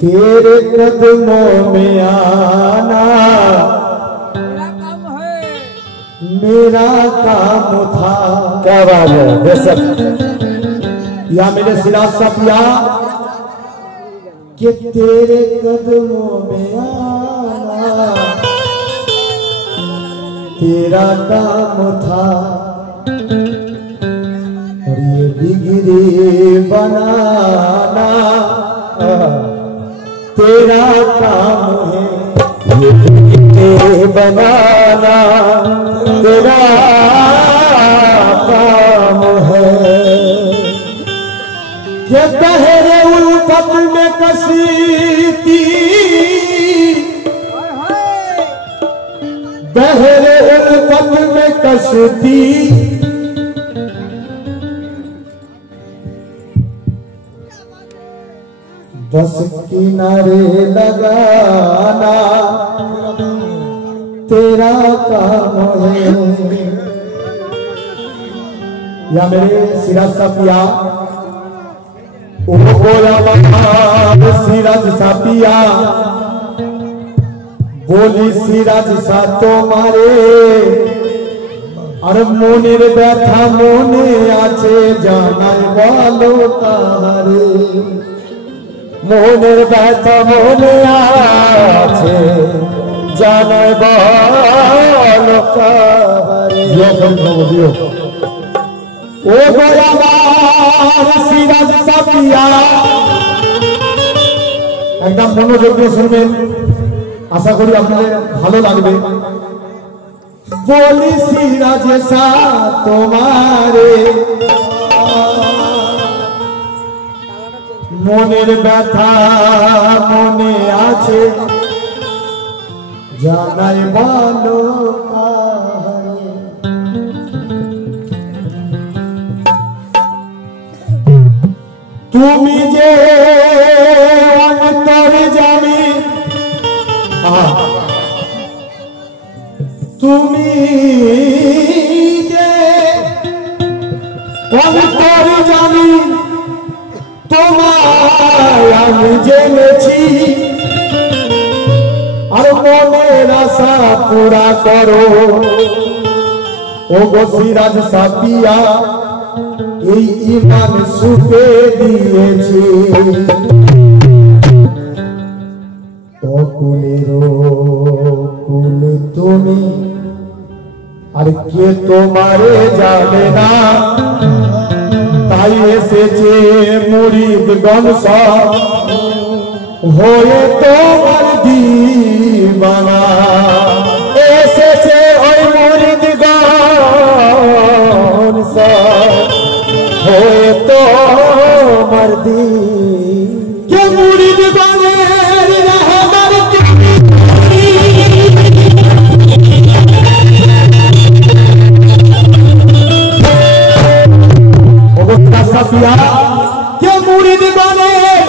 तेरे कदमों में आना मेरा काम था। क्या बात है बेशक। या मेरे सिराज सफिया कि तेरे कदमों में आना तेरा काम था। और ये डिग्री बनाना तेरा काम है। ये डिग्री बनाना तेरा काम है। ये बहरे उल्फत में कसीती बहरे उल्फत में कश्ती बस किनारे लगाना तेरा काम है। या मेरे सिराज सफिया ओ बोला सिराज सफिया बोली सिराज सा তোমারে আর মনের ব্যথা মনে আছে জানাই বলো কারে। মনের ব্যথা মনে আছে জানাই বলো কারে। ও আমার সিরাজ সাফিয়া একদম মনোযোগ দিয়ে শুনবেন, আশা করি আপনাদের ভালো লাগবে। বলি সিরাজ সা তোমারে মনের ব্যথা মনে আছে জানাই বলো কারে। তুমি যে অন্তরে জানি তুমি যে অন্তরে জানি তোমায় আমি জেনেছি। আর মনের আশা পুরা করো ও গো সিরাজ সাফিয়া এই ঈমান সুখে দিয়েছি। অকুলেরও কুল তুমি আর কে তোমারে যাবে না। তাই এসেছে মুরিদগণ সব হয়ে তোমার দিবানা। এসেছে ওই মুরিদগণ সব হয়ে তোমার কে মুরিদগণের রহমান সাফিয়া কে মুরিদগণের